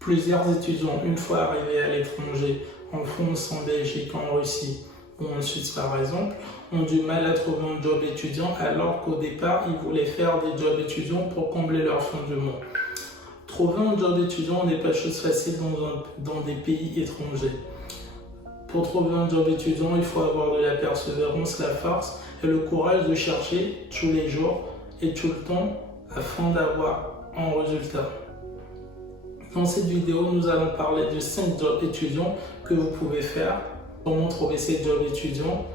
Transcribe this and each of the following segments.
Plusieurs étudiants, une fois arrivés à l'étranger, en France, en Belgique, en Russie ou en Suisse par exemple, ont du mal à trouver un job étudiant alors qu'au départ, ils voulaient faire des jobs étudiants pour combler leur fin du mois. Trouver un job étudiant n'est pas chose facile dans des pays étrangers. Pour trouver un job étudiant, il faut avoir de la persévérance, la force et le courage de chercher tous les jours et tout le temps afin d'avoir un résultat. Dans cette vidéo, nous allons parler de 5 jobs étudiants que vous pouvez faire, comment trouver ces jobs étudiants,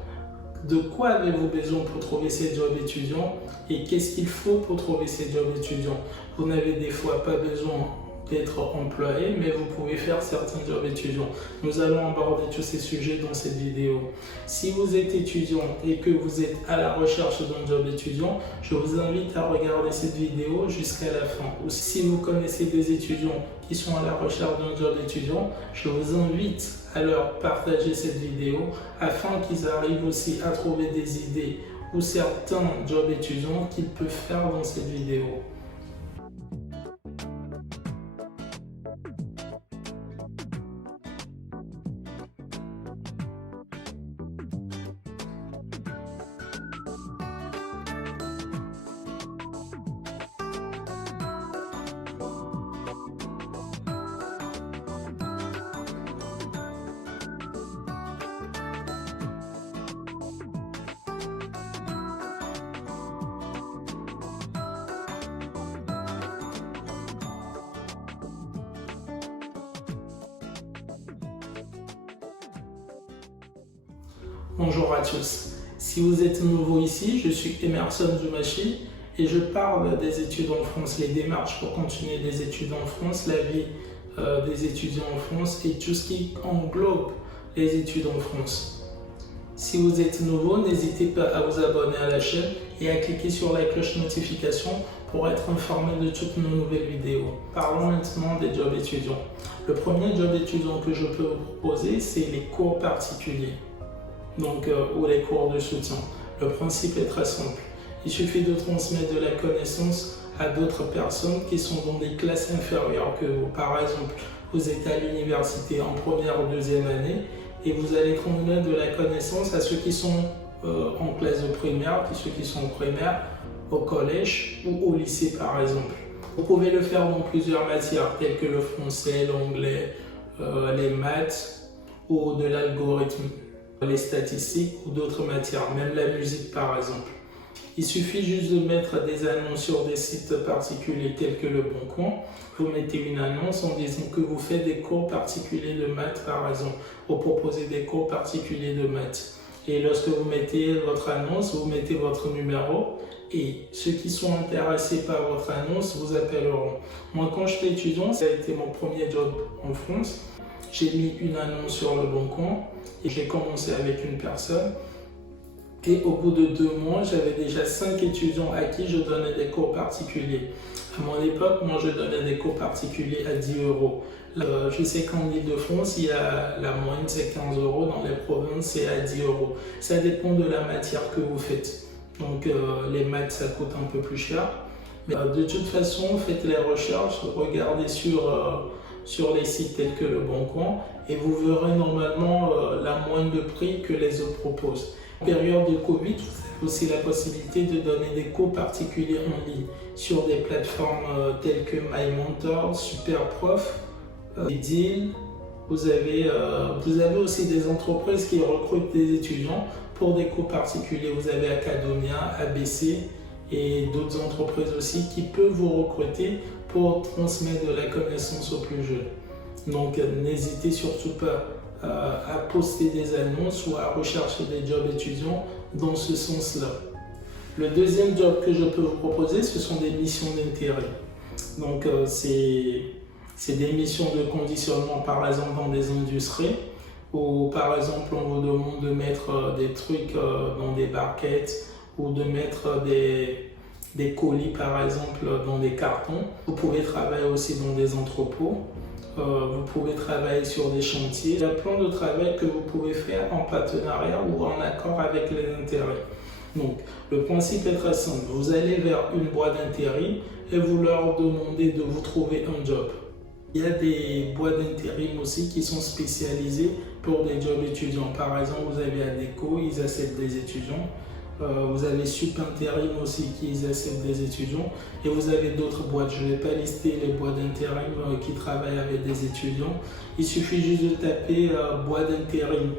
de quoi avez-vous besoin pour trouver ces jobs étudiants et qu'est-ce qu'il faut pour trouver ces jobs étudiants. Vous n'avez des fois pas besoin d'être employé, mais vous pouvez faire certains jobs étudiants. Nous allons aborder tous ces sujets dans cette vidéo. Si vous êtes étudiant et que vous êtes à la recherche d'un job étudiant, je vous invite à regarder cette vidéo jusqu'à la fin. Ou si vous connaissez des étudiants qui sont à la recherche d'un job étudiant, je vous invite à leur partager cette vidéo afin qu'ils arrivent aussi à trouver des idées ou certains jobs étudiants qu'ils peuvent faire dans cette vidéo. Bonjour à tous. Si vous êtes nouveau ici, je suis Emerson Zumachi et je parle des études en France, les démarches pour continuer des études en France, la vie des étudiants en France et tout ce qui englobe les études en France. Si vous êtes nouveau, n'hésitez pas à vous abonner à la chaîne et à cliquer sur la cloche notification pour être informé de toutes nos nouvelles vidéos. Parlons maintenant des jobs étudiants. Le premier job étudiant que je peux vous proposer, c'est les cours particuliers. Ou les cours de soutien. Le principe est très simple. Il suffit de transmettre de la connaissance à d'autres personnes qui sont dans des classes inférieures que vous. Par exemple, vous êtes à l'université en première ou deuxième année et vous allez transmettre de la connaissance à ceux qui sont en classe de primaire, ceux qui sont en primaire, au collège ou au lycée par exemple. Vous pouvez le faire dans plusieurs matières telles que le français, l'anglais, les maths ou de l'algorithme, les statistiques ou d'autres matières, même la musique par exemple. Il suffit juste de mettre des annonces sur des sites particuliers tels que Le Bon Coin. Vous mettez une annonce en disant que vous faites des cours particuliers de maths par exemple, ou proposez des cours particuliers de maths. Et lorsque vous mettez votre annonce, vous mettez votre numéro et ceux qui sont intéressés par votre annonce vous appelleront. Moi, quand j'étais étudiant, ça a été mon premier job en France. J'ai mis une annonce sur Le Bon Coin et j'ai commencé avec une personne. Et au bout de 2 mois, j'avais déjà 5 étudiants à qui je donnais des cours particuliers. À mon époque, moi, je donnais des cours particuliers à 10 €. Je sais qu'en Île-de-France, la moyenne, c'est 15 €. Dans les provinces, c'est à 10 €. Ça dépend de la matière que vous faites. Donc, les maths, ça coûte un peu plus cher. Mais de toute façon, faites les recherches, regardez sur les sites tels que Le Bon Coin et vous verrez normalement la moyenne de prix que les autres proposent. En période de Covid, vous avez aussi la possibilité de donner des cours particuliers en ligne sur des plateformes telles que MyMentor, Superprof, Deal. Vous avez aussi des entreprises qui recrutent des étudiants pour des cours particuliers. Vous avez Academia, ABC et d'autres entreprises aussi qui peuvent vous recruter pour transmettre de la connaissance aux plus jeunes. Donc n'hésitez surtout pas à poster des annonces ou à rechercher des jobs étudiants dans ce sens-là. Le deuxième job que je peux vous proposer, ce sont des missions d'intérim. Donc c'est des missions de conditionnement par exemple dans des industries où par exemple on vous demande de mettre des trucs dans des barquettes ou de mettre des colis par exemple dans des cartons. Vous pouvez travailler aussi dans des entrepôts. Vous pouvez travailler sur des chantiers. Il y a plein de travail que vous pouvez faire en partenariat ou en accord avec les intérêts. Donc, le principe est très simple. Vous allez vers une boîte d'intérim et vous leur demandez de vous trouver un job. Il y a des boîtes d'intérim aussi qui sont spécialisées pour des jobs étudiants. Par exemple, vous avez ADECO, ils acceptent des étudiants. Vous avez Sup Intérim aussi qui acceptent des étudiants. Et vous avez d'autres boîtes. Je ne vais pas lister les boîtes d'intérim qui travaillent avec des étudiants. Il suffit juste de taper boîte d'intérim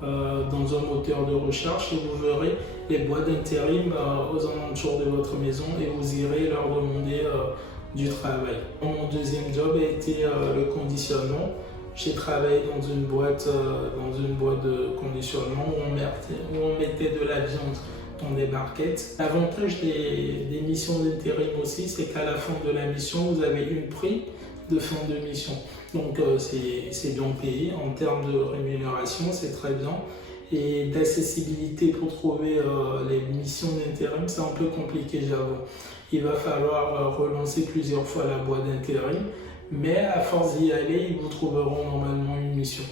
dans un moteur de recherche et vous verrez les boîtes d'intérim aux alentours de votre maison et vous irez leur demander du travail. Mon deuxième job a été le conditionnement. J'ai travaillé dans une boîte de conditionnement où on mettait de la viande dans des barquettes. L'avantage des missions d'intérim aussi, c'est qu'à la fin de la mission, vous avez une prime de fin de mission. Donc c'est bien payé en termes de rémunération, c'est très bien. Et d'accessibilité pour trouver les missions d'intérim, c'est un peu compliqué, j'avoue. Il va falloir relancer plusieurs fois la boîte d'intérim, mais à force d'y aller, ils vous trouveront normalement une mission.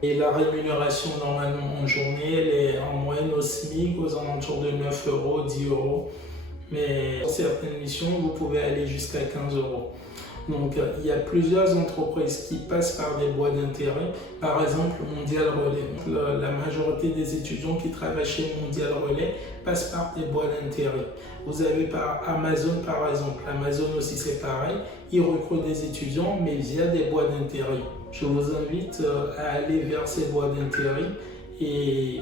Et la rémunération normalement en journée, elle est en moyenne au SMIC aux alentours de 9 euros, 10 euros. Mais pour certaines missions, vous pouvez aller jusqu'à 15 euros. Donc il y a plusieurs entreprises qui passent par des boîtes d'intérim. Par exemple, Mondial Relais. La majorité des étudiants qui travaillent chez Mondial Relais passent par des boîtes d'intérim. Vous avez par Amazon par exemple. Amazon aussi c'est pareil. Ils recrutent des étudiants mais via des boîtes d'intérim. Je vous invite à aller vers ces boîtes d'intérim et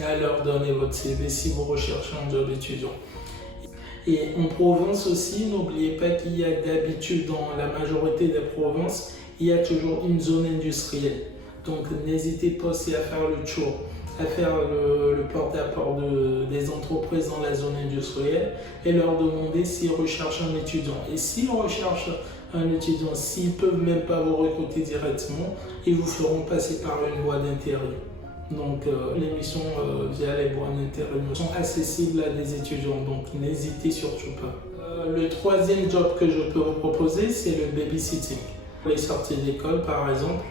à leur donner votre CV si vous recherchez un job étudiant. Et en province aussi, n'oubliez pas qu'il y a d'habitude dans la majorité des provinces, il y a toujours une zone industrielle. Donc n'hésitez pas aussi à faire le tour, à faire le porte-à-porte des entreprises dans la zone industrielle et leur demander s'ils recherchent un étudiant. Et s'ils recherchent un étudiant, s'ils ne peuvent même pas vous recruter directement, ils vous feront passer par une boîte d'intérim. Donc les missions via les boîtes d'intérim sont accessibles à des étudiants, donc n'hésitez surtout pas. Le troisième job que je peux vous proposer, c'est le babysitting. Les sorties d'école par exemple,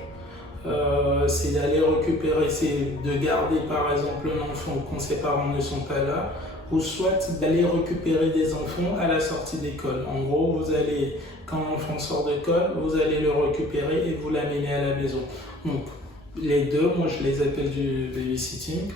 c'est d'aller récupérer, c'est de garder par exemple un enfant quand ses parents ne sont pas là, ou soit d'aller récupérer des enfants à la sortie d'école. En gros, vous allez, quand l'enfant sort d'école, vous allez le récupérer et vous l'amener à la maison. Donc, les deux, moi je les appelle du babysitting.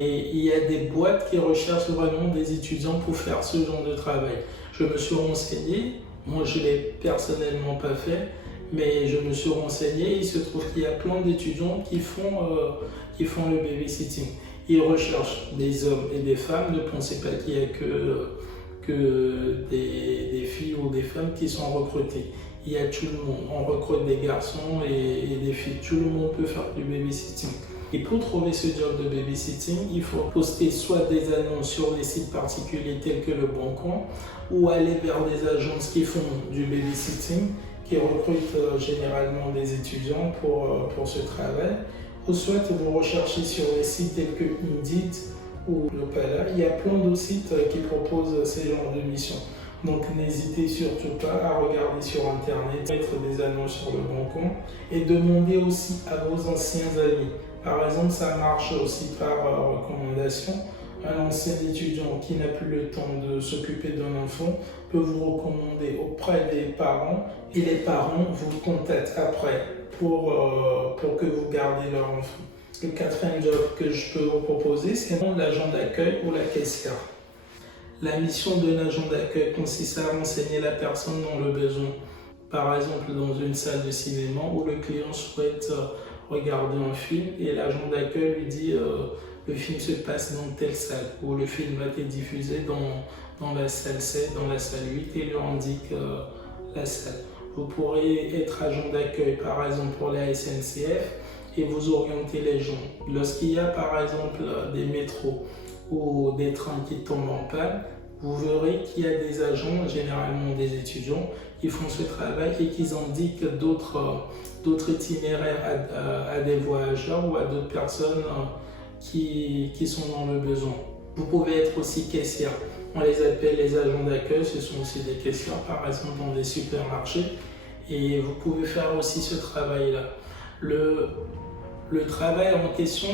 Et il y a des boîtes qui recherchent vraiment des étudiants pour faire ce genre de travail. Je me suis renseigné, moi je ne l'ai personnellement pas fait, mais je me suis renseigné. Il se trouve qu'il y a plein d'étudiants qui font le babysitting. Ils recherchent des hommes et des femmes. Ne pensez pas qu'il n'y a que des filles ou des femmes qui sont recrutées. Il y a tout le monde. On recrute des garçons et des filles. Tout le monde peut faire du babysitting. Et pour trouver ce job de babysitting, il faut poster soit des annonces sur des sites particuliers tels que le Bon Coin ou aller vers des agences qui font du babysitting, qui recrutent généralement des étudiants pour ce travail. Ou soit vous recherchez sur des sites tels que Indeed ou Lopala. Il y a plein de sites qui proposent ces genres de missions. Donc n'hésitez surtout pas à regarder sur internet, mettre des annonces sur le Bon Coin et demander aussi à vos anciens amis. Par exemple, ça marche aussi par recommandation. Un ancien étudiant qui n'a plus le temps de s'occuper d'un enfant peut vous recommander auprès des parents et les parents vous contactent après pour que vous gardiez leur enfant. Le quatrième job que je peux vous proposer, c'est l'agent d'accueil ou la caissière. La mission de l'agent d'accueil consiste à renseigner la personne dans le besoin. Par exemple, dans une salle de cinéma où le client souhaite regarder un film et l'agent d'accueil lui dit le film se passe dans telle salle ou le film a été diffusé dans la salle 7, dans la salle 8 et lui indique la salle. Vous pourrez être agent d'accueil par exemple pour la SNCF et vous orienter les gens. Lorsqu'il y a par exemple des métros ou des trains qui tombent en panne, vous verrez qu'il y a des agents, généralement des étudiants, qui font ce travail et qui indiquent d'autres itinéraires à des voyageurs ou à d'autres personnes qui sont dans le besoin. Vous pouvez être aussi caissière. On les appelle les agents d'accueil, ce sont aussi des caissières par exemple dans des supermarchés et vous pouvez faire aussi ce travail-là. Le travail en question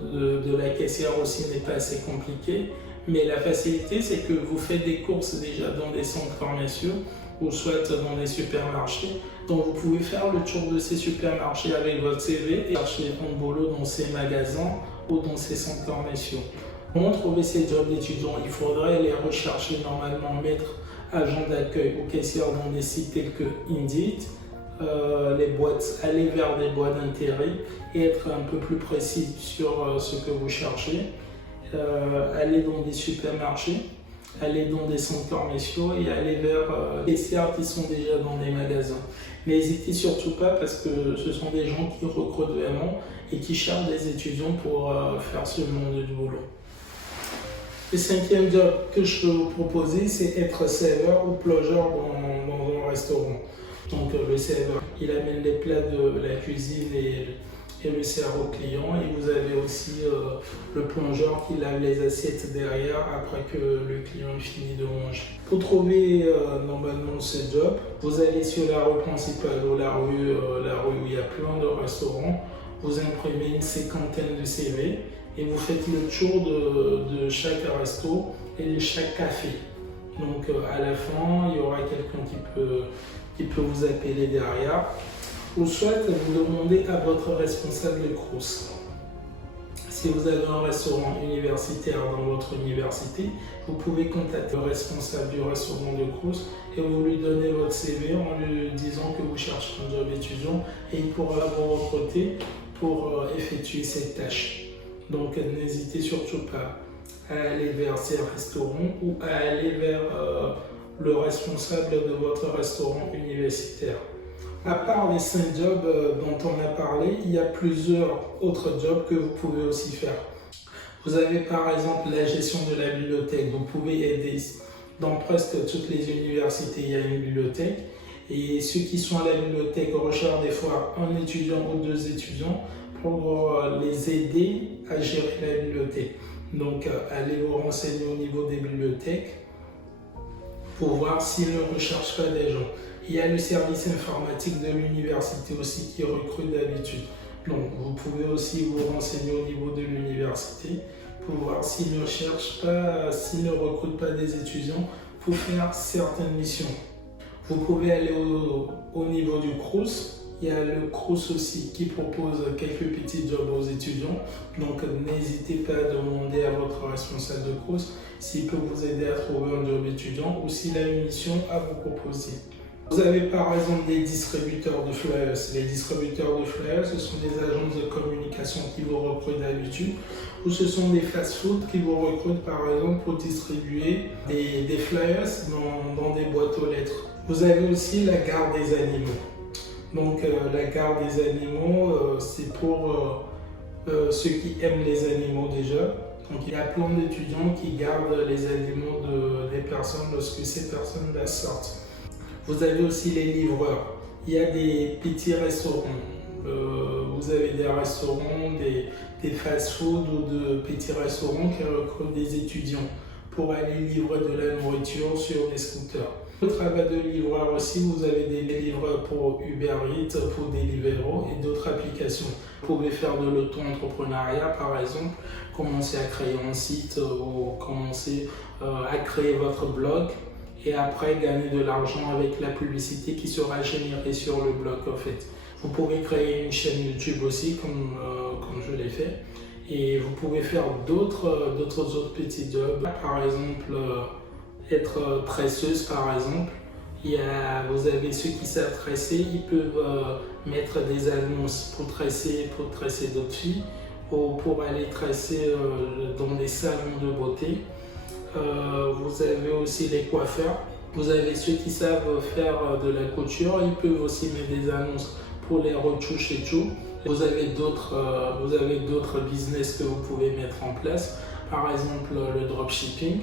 de la caissière aussi n'est pas assez compliqué, mais la facilité c'est que vous faites des courses déjà dans des centres commerciaux ou soit dans les supermarchés. Donc vous pouvez faire le tour de ces supermarchés avec votre CV et chercher un boulot dans ces magasins ou dans ces centres commerciaux. Pour trouver ces jobs d'étudiants, il faudrait les rechercher normalement, mettre agent d'accueil ou caissière dans des sites tels que Indeed, les boîtes, aller vers des boîtes d'intérêt et être un peu plus précis sur ce que vous cherchez. Aller dans des supermarchés, aller dans des centres commerciaux et aller vers les caissières qui sont déjà dans des magasins. N'hésitez surtout pas parce que ce sont des gens qui recrutent vraiment et qui cherchent des étudiants pour faire ce monde de boulot. Le cinquième job que je peux vous proposer, c'est être serveur ou plongeur dans un restaurant. Donc le serveur, il amène les plats de la cuisine et le sert aux clients. Et vous avez aussi le plongeur qui lave les assiettes derrière après que le client ait fini de manger. Pour trouver normalement ce job, vous allez sur la rue principale ou la rue où il y a plein de restaurants. Vous imprimez une cinquantaine de CV et vous faites le tour de chaque resto et de chaque café. Donc à la fin, il y aura quelqu'un qui peut vous appeler derrière. Ou soit vous demandez à votre responsable de Crous. Si vous avez un restaurant universitaire dans votre université, vous pouvez contacter le responsable du restaurant de Crous et vous lui donnez votre CV en lui disant que vous cherchez un job étudiant et il pourra vous recruter pour effectuer cette tâche. Donc n'hésitez surtout pas à aller vers ces restaurants ou à aller vers le responsable de votre restaurant universitaire. À part les 5 jobs dont on a parlé, il y a plusieurs autres jobs que vous pouvez aussi faire. Vous avez par exemple la gestion de la bibliothèque. Vous pouvez aider dans presque toutes les universités, il y a une bibliothèque. Et ceux qui sont à la bibliothèque recherchent des fois un étudiant ou 2 étudiants pour les aider à gérer la bibliothèque. Donc allez vous renseigner au niveau des bibliothèques pour voir s'ils ne recherchent pas des gens. Il y a le service informatique de l'université aussi qui recrute d'habitude. Donc vous pouvez aussi vous renseigner au niveau de l'université pour voir s'ils ne cherchent pas, s'ils ne recrutent pas des étudiants pour faire certaines missions. Vous pouvez aller au niveau du Crous. Il y a le Crous aussi qui propose quelques petits jobs aux étudiants. Donc n'hésitez pas à demander à votre responsable de Crous s'il peut vous aider à trouver un job étudiant ou s'il a une mission à vous proposer. Vous avez par exemple des distributeurs de flyers. Les distributeurs de flyers, ce sont des agences de communication qui vous recrutent d'habitude ou ce sont des fast-food qui vous recrutent par exemple pour distribuer des flyers dans des boîtes aux lettres. Vous avez aussi la garde des animaux. Donc la garde des animaux, c'est pour ceux qui aiment les animaux déjà. Donc il y a plein d'étudiants qui gardent les animaux des personnes lorsque ces personnes-là sortent. Vous avez aussi les livreurs. Il y a des petits restaurants. Vous avez des restaurants, des fast-food ou de petits restaurants qui recrutent des étudiants pour aller livrer de la nourriture sur des scooters. Au travail de livreur aussi, vous avez des livreurs pour Uber Eats, pour Deliveroo et d'autres applications. Vous pouvez faire de l'auto-entrepreneuriat par exemple, commencer à créer un site ou commencer à créer votre blog et après gagner de l'argent avec la publicité qui sera générée sur le blog en fait. Vous pouvez créer une chaîne YouTube aussi comme je l'ai fait et vous pouvez faire d'autres petits jobs, par exemple être tresseuse par exemple. Vous avez ceux qui savent tresser, ils peuvent mettre des annonces pour tresser d'autres filles ou pour aller tresser dans des salons de beauté. Vous avez aussi les coiffeurs. Vous avez ceux qui savent faire de la couture, ils peuvent aussi mettre des annonces pour les retouches et tout. Vous avez d'autres business que vous pouvez mettre en place, par exemple le dropshipping.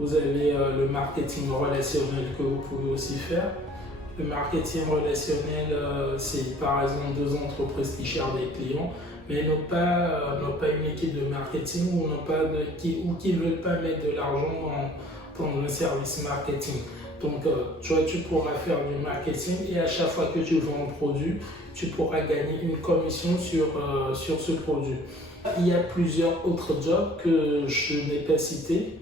Vous avez le marketing relationnel que vous pouvez aussi faire. Le marketing relationnel, c'est par exemple 2 entreprises qui cherchent des clients, mais n'ont pas une équipe de marketing ou qui ne veulent pas mettre de l'argent dans le service marketing. Donc, tu pourras faire du marketing et à chaque fois que tu vends un produit, tu pourras gagner une commission sur ce produit. Il y a plusieurs autres jobs que je n'ai pas cités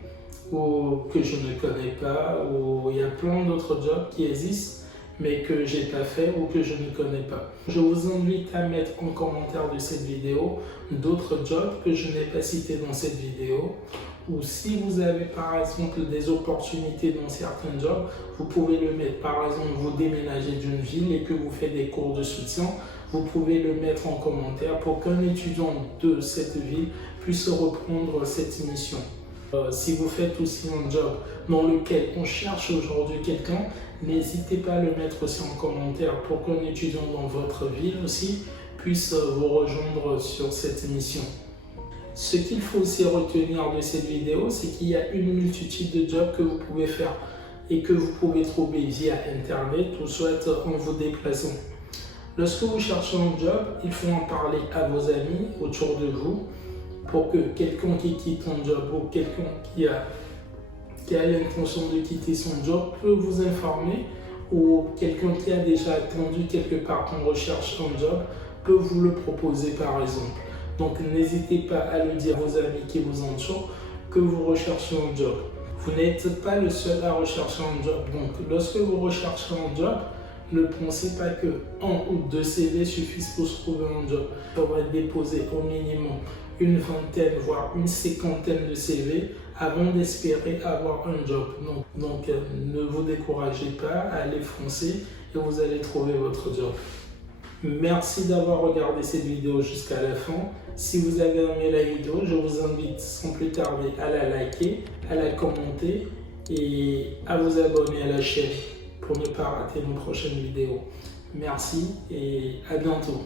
ou que je ne connais pas, ou il y a plein d'autres jobs qui existent mais que j'ai pas fait ou que je ne connais pas. Je vous invite à mettre en commentaire de cette vidéo d'autres jobs que je n'ai pas cités dans cette vidéo, ou si vous avez par exemple des opportunités dans certains jobs, vous pouvez le mettre. Par exemple, vous déménagez d'une ville et que vous faites des cours de soutien, vous pouvez le mettre en commentaire pour qu'un étudiant de cette ville puisse reprendre cette mission. Si vous faites aussi un job dans lequel on cherche aujourd'hui quelqu'un, n'hésitez pas à le mettre aussi en commentaire pour qu'un étudiant dans votre ville aussi puisse vous rejoindre sur cette mission. Ce qu'il faut aussi retenir de cette vidéo, c'est qu'il y a une multitude de jobs que vous pouvez faire et que vous pouvez trouver via Internet ou soit en vous déplaçant. Lorsque vous cherchez un job, il faut en parler à vos amis autour de vous pour que quelqu'un qui quitte un job ou quelqu'un qui a l'intention de quitter son job peut vous informer, ou quelqu'un qui a déjà attendu quelque part qu'on recherche un job peut vous le proposer par exemple. Donc n'hésitez pas à le dire à vos amis qui vous entourent que vous recherchez un job. Vous n'êtes pas le seul à rechercher un job. Donc lorsque vous recherchez un job, ne pensez pas que 1 ou 2 CV suffisent pour se trouver un job. Il faudrait déposer au minimum une vingtaine, voire une cinquantaine de CV avant d'espérer avoir un job. Donc ne vous découragez pas, allez foncer et vous allez trouver votre job. Merci d'avoir regardé cette vidéo jusqu'à la fin. Si vous avez aimé la vidéo, je vous invite sans plus tarder à la liker, à la commenter et à vous abonner à la chaîne pour ne pas rater nos prochaines vidéos. Merci et à bientôt.